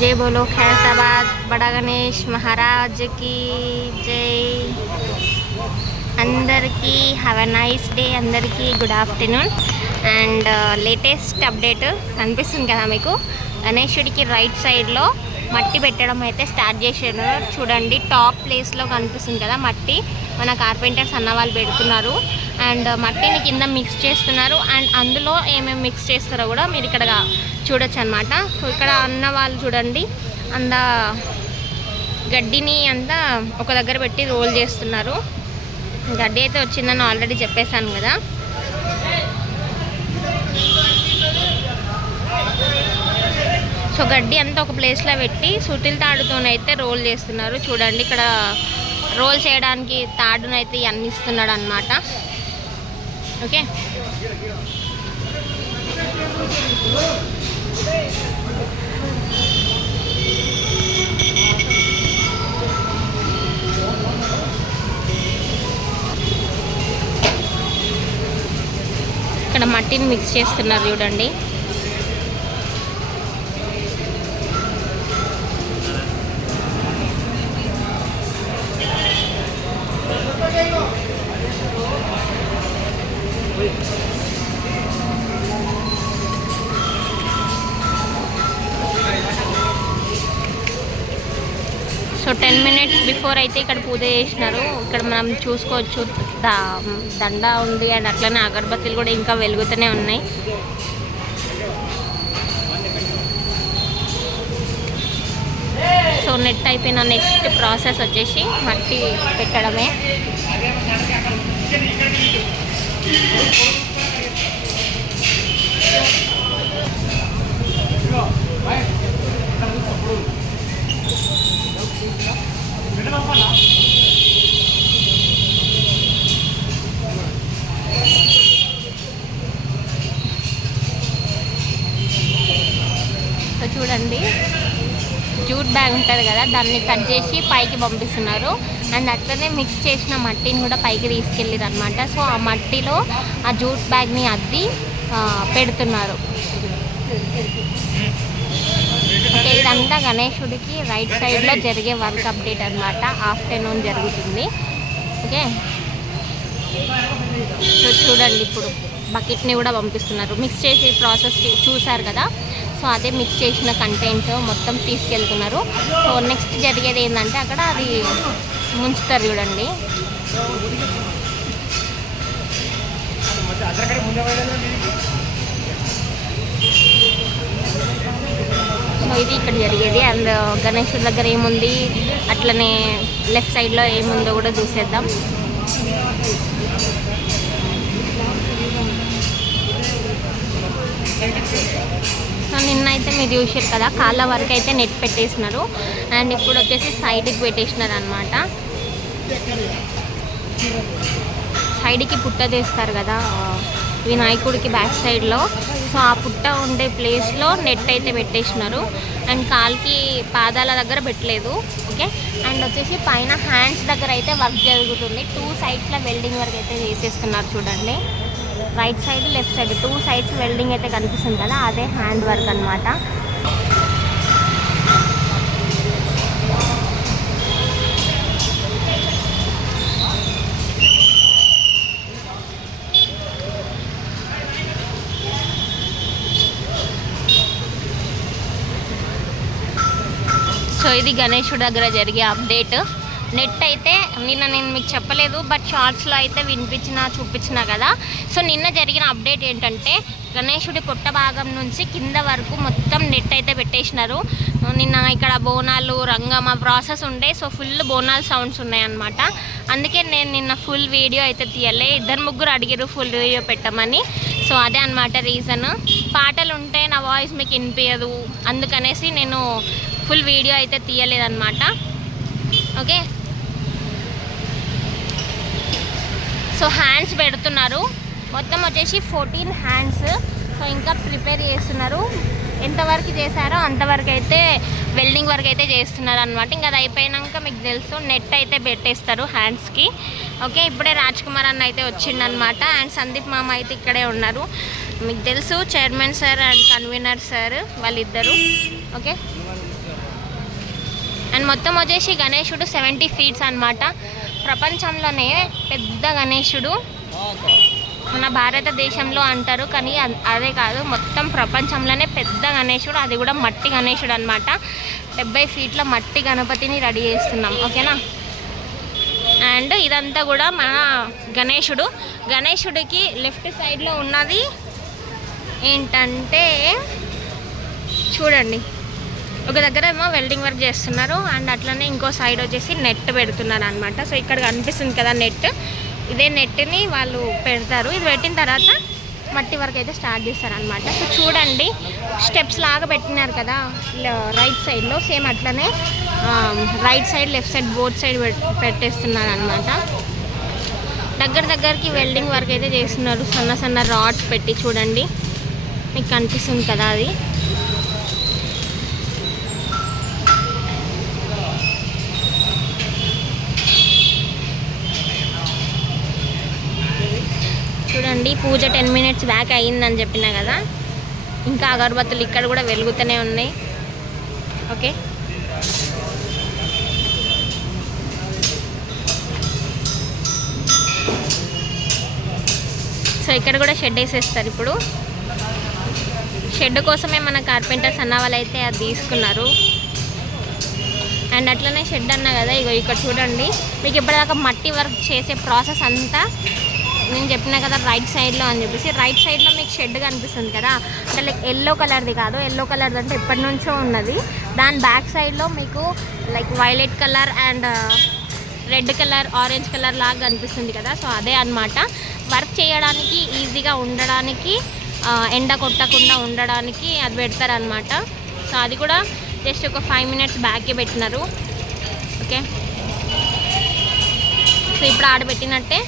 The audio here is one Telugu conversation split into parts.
जय बोलो खैरताबाद बड़ा गणेश महाराज की जय। అందరికీ హ్యావ్ ఎ నైస్ డే, అందరికీ good afternoon. And latest update కనిపిస్తుంది కదా మీకు, గణేశుడికి రైట్ సైడ్లో మట్టి పెట్టడం అయితే స్టార్ట్ చేశారు. చూడండి టాప్ ప్లేస్లో కనిపిస్తుంది కదా మట్టి, మన కార్పెంటర్స్ అన్న వాళ్ళు పెడుతున్నారు. అండ్ మట్టిని కింద మిక్స్ చేస్తున్నారు. అండ్ అందులో ఏమేమి మిక్స్ చేస్తారో కూడా మీరు ఇక్కడ చూడొచ్చు అనమాట. సో ఇక్కడ అన్న వాళ్ళు చూడండి అంత గడ్డిని అంతా ఒక దగ్గర పెట్టి రోల్ చేస్తున్నారు. గడ్డి అయితే వచ్చిందని ఆల్రెడీ చెప్పేశాను కదా. సో గడ్డి అంతా ఒక ప్లేస్లో పెట్టి సుతిల తాడుతోనైతే రోల్ చేస్తున్నారు. చూడండి ఇక్కడ రోల్ చేయడానికి తాడునైతే అందిస్తున్నాడు అన్నమాట. ఓకే, ఇక్కడ మట్టిని మిక్స్ చేస్తున్నారు చూడండి. సో 10 minutes బిఫోర్ అయితే ఇక్కడ పూజ చేసినారు. ఇక్కడ మనం చూసుకోవచ్చు దండ ఉంది అండ్ అట్లనే అగరబత్తులు కూడా ఇంకా వెలుగుతూనే ఉన్నాయి. సో నెట్ అయిపోయిన నెక్స్ట్ ప్రాసెస్ వచ్చేసి మట్టి పెట్టడమే. సో చూడండి జూట్ బ్యాగ్ ఉంటుంది కదా, దాన్ని కట్ చేసి పైకి పంపిస్తున్నారు. అండ్ అట్లనే మిక్స్ చేసిన మట్టిని కూడా పైకి తీసుకెళ్ళారు అనమాట. సో ఆ మట్టిలో ఆ జూట్ బ్యాగ్ని అద్ది పెడుతున్నారు. ఓకే, ఇదంతా గణేశుడికి రైట్ సైడ్లో జరిగే వర్క్ అప్డేట్ అనమాట. ఆఫ్టర్నూన్ జరుగుతుంది. ఓకే, సో చూడండి ఇప్పుడు బకెట్ని కూడా పంపిస్తున్నారు. మిక్స్ చేసి ప్రాసెస్ చూసారు కదా, సో అదే మిక్స్ చేసిన కంటెంట్ మొత్తం తీసుకెళ్తున్నారు. సో నెక్స్ట్ జరిగేది ఏంటంటే అక్కడ అది ముంచుతారు చూడండి. సో ఇది ఇక్కడ జరిగేది. అండ్ గణేశుడి దగ్గర ఏముంది, అట్లనే లెఫ్ట్ సైడ్లో ఏముందో కూడా చూసేద్దాం. సో నిన్న అయితే మీరు చూసారు కదా, కాళ్ళ వరకు అయితే నెట్ పెట్టేసినారు. అండ్ ఇప్పుడు వచ్చేసి సైడ్కి పెట్టేసినారు అనమాట. సైడ్కి పుట్ట తీస్తారు కదా వినాయకుడికి బ్యాక్ సైడ్లో, సో ఆ పుట్ట ఉండే ప్లేస్లో నెట్ అయితే పెట్టేసినారు. అండ్ కాలుకి పాదాల దగ్గర పెట్టలేదు. ఓకే, అండ్ వచ్చేసి పైన హ్యాండ్స్ దగ్గర అయితే వర్క్ జరుగుతుంది. 2 sides వెల్డింగ్ వర్క్ అయితే చేసేస్తున్నారు చూడండి. Right side left side 2 sides welding అయితే కనిపిస్తుంది కదా, అదే హ్యాండ్ వర్క్ అనమాట. సో ఇది గణేశుడి దగ్గర జరిగే అప్డేట్. నెట్ అయితే నిన్న నేను మీకు చెప్పలేదు, బట్ షార్ట్స్లో అయితే చూపించిన కదా. సో నిన్న జరిగిన అప్డేట్ ఏంటంటే గణేశుడి పొట్ట భాగం నుంచి కింద వరకు మొత్తం నెట్ అయితే పెట్టేసినారు. నిన్న ఇక్కడ బోనాలు రంగమ ప్రాసెస్ ఉండే, సో ఫుల్ బోనాలు సౌండ్స్ ఉన్నాయన్నమాట. అందుకే నేను నిన్న ఫుల్ వీడియో అయితే తీయలే. 2-3 అడిగారు ఫుల్ వీడియో పెట్టమని. సో అదే అనమాట రీజన్. పాటలు ఉంటే నా వాయిస్ మీకు వినిపించదు, అందుకనేసి నేను ఫుల్ వీడియో అయితే తీయలేదన్నమాట. ఓకే, సో హ్యాండ్స్ పెడుతున్నారు. మొత్తం వచ్చేసి 14 హ్యాండ్స్. సో ఇంకా ప్రిపేర్ చేస్తున్నారు. ఎంతవరకు చేశారో అంతవరకు అయితే వెల్డింగ్ వర్క్ అయితే చేస్తున్నారు అనమాట. ఇంకా అది అయిపోయాక మీకు తెలుసు నెట్ అయితే పెట్టేస్తారు హ్యాండ్స్కి. ఓకే, ఇప్పుడే రాజ్ కుమార్ అన్న అయితే వచ్చిండనమాట. అండ్ సందీప్ మామ అయితే ఇక్కడే ఉన్నారు. మీకు తెలుసు chairman sir and convener sir వాళ్ళిద్దరు. ఓకే. అండ్ మొత్తం వచ్చేసి గణేశుడు 70 ఫీట్స్ అనమాట. ప్రపంచంలోనే పెద్ద గణేశుడు మన భారతదేశంలో అంటారు, కానీ అదే కాదు, మొత్తం ప్రపంచంలోనే పెద్ద గణేశుడు, అది కూడా మట్టి గణేశుడు అనమాట. 70 ఫీట్ల మట్టి గణపతిని రెడీ చేస్తున్నాం, ఓకేనా. అండ్ ఇదంతా కూడా మన గణేశుడికి లెఫ్ట్ సైడ్లో ఉన్నది ఏంటంటే చూడండి, ఒక దగ్గర ఏమో వెల్డింగ్ వర్క్ చేస్తున్నారు అండ్ అట్లనే ఇంకో సైడ్ వచ్చేసి నెట్ పెడుతున్నారు అనమాట. సో ఇక్కడ కనిపిస్తుంది కదా నెట్, ఇదే నెట్ని వాళ్ళు పెడతారు. ఇది పెట్టిన తర్వాత మట్టి వర్క్ అయితే స్టార్ట్ చేస్తారనమాట. సో చూడండి, స్టెప్స్ లాగా పెట్టినారు కదా రైట్ సైడ్లో, సేమ్ అట్లనే right side left side both side పెట్టేస్తున్నారు అనమాట. దగ్గరికి వెల్డింగ్ వర్క్ అయితే చేస్తున్నారు, సన్న రాడ్స్ పెట్టి. చూడండి మీకు కనిపిస్తుంది కదా అది. చూడండి, పూజ 10 మినిట్స్ బ్యాక్ అయ్యిందని చెప్పిన కదా, ఇంకా అగరబత్తులు ఇక్కడ కూడా వెలుగుతూనే ఉన్నాయి, ఓకే. సో ఇక్కడ కూడా షెడ్ వేసేస్తారు ఇప్పుడు. షెడ్ కోసమే మన కార్పెంటర్స్ అన్న వాళ్ళు అయితే అది తీసుకున్నారు. అండ్ అట్లనే షెడ్ అన్నా కదా, ఇగో ఇక్కడ చూడండి, మీకు ఇప్పటిదాకా మట్టి వర్క్ చేసే ప్రాసెస్ అంతా నేను చెప్పినా కదా రైట్ సైడ్లో అని చెప్పేసి. రైట్ సైడ్లో మీకు షెడ్ కనిపిస్తుంది కదా, అంటే లైక్ ఎల్లో కలర్ది కాదు, ఎల్లో కలర్ది అంటే ఎప్పటి నుంచో ఉన్నది. దాని బ్యాక్ సైడ్లో మీకు like violet colour and red colour orange colour లాగా కనిపిస్తుంది కదా, సో అదే అన్నమాట. వర్క్ చేయడానికి ఈజీగా ఉండడానికి, ఎండ కొట్టకుండా ఉండడానికి అది పెడతారనమాట. సో అది కూడా జస్ట్ ఒక 5 మినిట్స్ బ్యాకే పెట్టినారు, ఓకే. సో ఇప్పుడు ఆడబెట్టినట్టే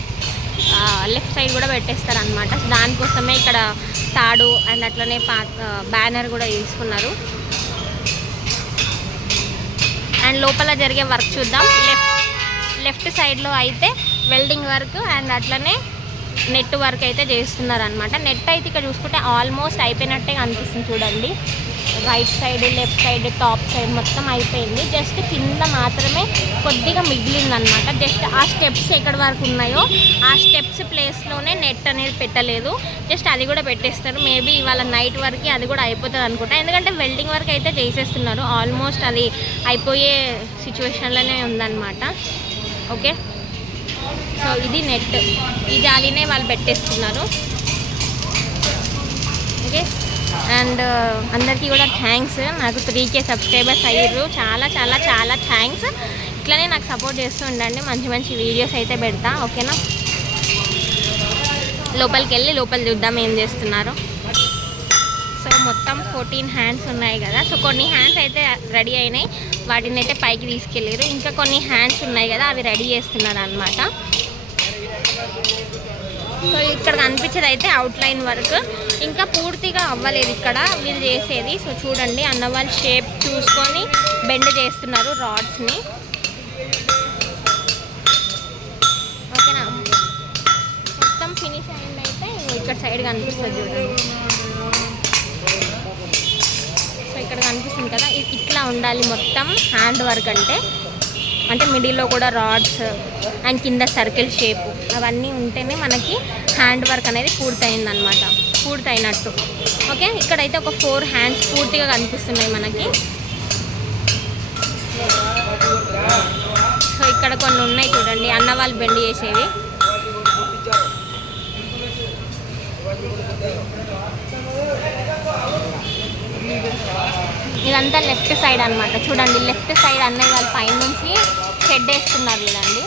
లెఫ్ట్ సైడ్ కూడా పెట్టేస్తారనమాట. దానికోసమే ఇక్కడ తాడు అండ్ అట్లనే బ్యానర్ కూడా తీసుకున్నారు. అండ్ లోపల జరిగే వర్క్ చూద్దాం. లెఫ్ట్ సైడ్లో అయితే వెల్డింగ్ వర్క్ అండ్ అట్లనే నెట్ వర్క్ అయితే చేస్తున్నారు అనమాట. నెట్ అయితే ఇక్కడ చూసుకుంటే ఆల్మోస్ట్ అయిపోయినట్టే కనిపిస్తుంది చూడండి. Right side left side top side మొత్తం అయిపోయింది, జస్ట్ కింద మాత్రమే కొద్దిగా మిగిలిందనమాట. జస్ట్ ఆ స్టెప్స్ ఎక్కడి వరకు ఉన్నాయో ఆ స్టెప్స్ ప్లేస్లోనే నెట్ అనేది పెట్టలేదు, జస్ట్ అది కూడా పెట్టేస్తారు. మేబీ ఇవాళ నైట్ వరకు అది కూడా అయిపోతుంది అనుకుంటా, ఎందుకంటే వెల్డింగ్ వర్క్ అయితే చేసేస్తున్నారు, ఆల్మోస్ట్ అది అయిపోయే సిచ్యువేషన్లోనే ఉందన్నమాట, ఓకే. సో ఇది నెట్, ఈ జాలీనే వాళ్ళు పెట్టేస్తున్నారు, ఓకే. అండ్ అందరికీ కూడా థ్యాంక్స్, నాకు 3K సబ్స్క్రైబర్స్ అయ్యారు, చాలా చాలా చాలా థ్యాంక్స్. ఇట్లనే నాకు సపోర్ట్ చేస్తూ ఉండండి, మంచి వీడియోస్ అయితే పెడతా, ఓకేనా. లోపలికి వెళ్ళి లోపల చూద్దాం ఏం చేస్తున్నారు. సో మొత్తం 14 హ్యాండ్స్ ఉన్నాయి కదా, సో కొన్ని హ్యాండ్స్ అయితే రెడీ అయినాయి, వాటిని అయితే పైకి తీసుకెళ్ళారు. ఇంకా కొన్ని హ్యాండ్స్ ఉన్నాయి కదా, అవి రెడీ చేస్తున్నారు అనమాట. సో ఇక్కడ కనిపించేది అయితే అవుట్లైన్ వర్క్, ఇంకా పూర్తిగా అవ్వలేదు ఇక్కడ వీళ్ళు చేసేది. సో చూడండి, అన్నవాళ్ళు షేప్ చూసుకొని బెండ్ చేస్తున్నారు రాడ్స్ని, ఓకేనా. మొత్తం ఫినిష్ అయింది అయితే ఇక్కడ సైడ్ కనిపిస్తుంది చూడండి. సో ఇక్కడ కనిపిస్తుంది కదా, ఇట్లా ఉండాలి మొత్తం హ్యాండ్ వర్క్ అంటే మిడిల్లో కూడా రాడ్స్ అండ్ కింద సర్కిల్ షేప్ అవన్నీ ఉంటేనే మనకి హ్యాండ్ వర్క్ అనేది పూర్తయినట్టు, ఓకే. ఇక్కడైతే ఒక 4 హ్యాండ్స్ పూర్తిగా కనిపిస్తున్నాయి మనకి. సో ఇక్కడ కొన్ని ఉన్నాయి చూడండి, అన్న వాళ్ళు బెండ్ చేసేవి. ఇదంతా లెఫ్ట్ సైడ్ అనమాట. చూడండి, లెఫ్ట్ సైడ్ అన్నయ్య వాళ్ళ పైన నుంచి షెడ్ వేస్తున్నారు చూడండి.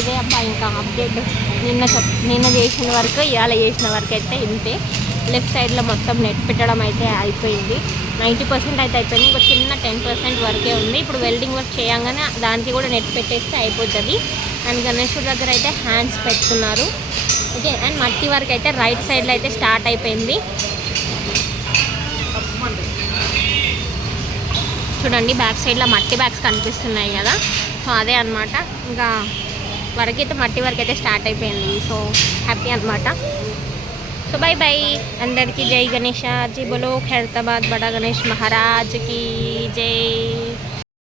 ఇదే అబ్బా ఇంకా అప్డేట్. నిన్న చేసిన వరకు ఇవాళ చేసిన వరకు అయితే ఇంతే. లెఫ్ట్ సైడ్లో మొత్తం నెట్ పెట్టడం అయితే అయిపోయింది. 90% అయితే అయిపోయింది. ఇంకో చిన్న 10% వరకే ఉంది. ఇప్పుడు వెల్డింగ్ వర్క్ చేయగానే దానికి కూడా నెట్ పెట్టేస్తే అయిపోతుంది. అండ్ గణేశుడి దగ్గర అయితే హ్యాండ్స్ పెట్టుకున్నారు. ఓకే, అండ్ మట్టి వర్క్ అయితే రైట్ సైడ్లో అయితే స్టార్ట్ అయిపోయింది. చూడండి బ్యాక్ సైడ్లో మట్టి బ్యాగ్స్ కనిపిస్తున్నాయి కదా, సో అదే అనమాట. ఇంకా వరకు అయితే మట్టి వరకు అయితే స్టార్ట్ అయిపోయింది. సో హ్యాపీ అనమాట. సో బై బై అందరికీ. జై గణేష. జై బోలో ఖైరతాబాద్ బడా గణేష్ మహారాజ్కి జై.